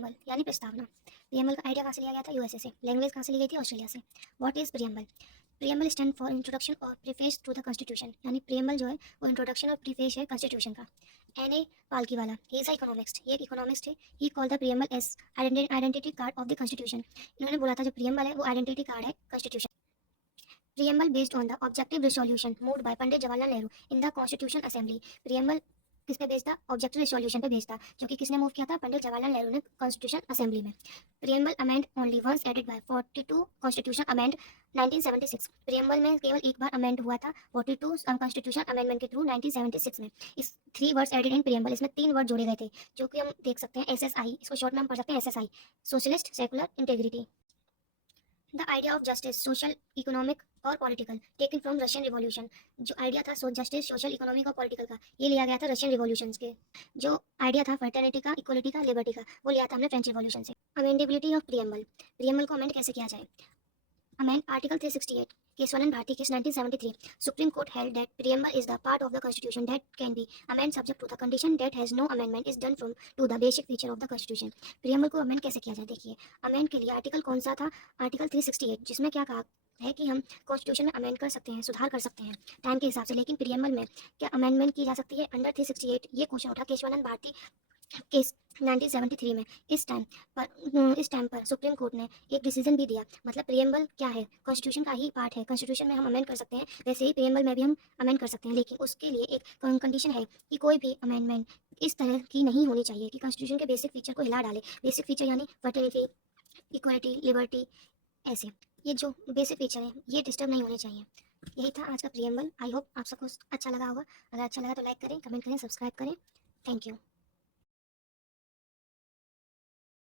Preamble यानी प्रस्तावना। Preamble का आइडिया कहाँ से लिया गया था? यूएसए से। लैंग्वेज कहाँ से ली गई थी? ऑस्ट्रेलिया से। What is preamble? Preamble stand for introduction और प्रीफेस टू द कॉन्स्टिट्यूशन, यानी प्रियम्बल जो है वो इंट्रोडक्शन और प्रीफेस है कॉन्स्टिट्यूशन का। N A Palkhivala, he is economist, ये एक इकोनॉमिस्ट है। He call the preamble as identity card of the constitution. इन्होंने बोला था जो प्रियम्बल है वो आइडेंटिटी कार्ड है constitution. Preamble based on the objective resolution moved by Pandit Jawaharlal Nehru in the constitution assembly. Preamble किस पे बेस्ड था? ऑब्जेक्टिव रिसोल्यूशन पे बेस्ड था, जो कि किसने मूव किया था? पंडित जवाहरलाल नेहरू ने कॉन्स्टिट्यूशन असेंबली में। Preamble amend only once added by 42 constitution amend 1976। प्रियम्बल में केवल एक बार अमेंड हुआ था 42 कॉन्स्टिट्यूशन अमेंडमेंट के थ्रू 1976 में। इस 3 वर्ड्स एडेड इन प्रियम्बल, इसमें 3 वर्ड जोड़े गए थे, जो कि हम देख सकते हैं एसएसआई, इसको शॉर्ट में हम पढ़ सकते हैं SSI, socialist secular integrity. The idea of justice social economic और political taken from Russian revolution. जो आइडिया था जस्टिस सोशल इकोनॉमिक और पॉलिटिकल का, ये लिया गया था रशियन रिवॉल्यूशन के। जो आइडिया था फर्टर्निटी का, इक्वलिटी का, लिबर्टी का, वो लिया था हमने फ्रेंच रिवॉल्यूशन से। अमेंडेबिलिटी ऑफ प्रियम्बल, प्रियम्बल को अमेंड कैसे किया जाए? Amend Article 368, Keswanan Bharti case 1973. Supreme Court held that preamble is the part of the Constitution that can be amended subject to the condition that has no amendment is done from to the basic feature of the Constitution. preamble को amend कैसे किया जाए? देखिए, amend के लिए article कौन सा था? आर्टिकल 368, जिसमें क्या कहा है कि हम कॉन्स्टिट्यूशन में अमेंड कर सकते हैं, सुधार कर सकते हैं टाइम के हिसाब से। लेकिन प्रियम्बल में क्या अमेंडमेंट की जा सकती है अंडर 368? ये क्वेश्चन उठा केशवानंद भारती केस 1973 में। इस टाइम पर सुप्रीम कोर्ट ने एक डिसीजन भी दिया। मतलब प्रियम्बल क्या है? कॉन्स्टिट्यूशन का ही पार्ट है। कॉन्स्टिट्यूशन में हम अमेंड कर सकते हैं, वैसे ही प्रियम्बल में भी हम अमेंड कर सकते हैं, लेकिन उसके लिए एक कंडीशन है कि कोई भी अमेंडमेंट इस तरह की नहीं होनी चाहिए कि कॉन्स्टिट्यूशन के बेसिक फीचर को हिला डाले। बेसिक फीचर यानी फर्टिलिटी, इक्वलिटी, लिबर्टी, ऐसे ये जो बेसिक फीचर है ये डिस्टर्ब नहीं होने चाहिए। यही था आज का प्रियम्बल। आई होप आप सबको अच्छा लगा होगा। अगर अच्छा लगा तो लाइक करें, कमेंट करें, सब्सक्राइब करें। Thank you.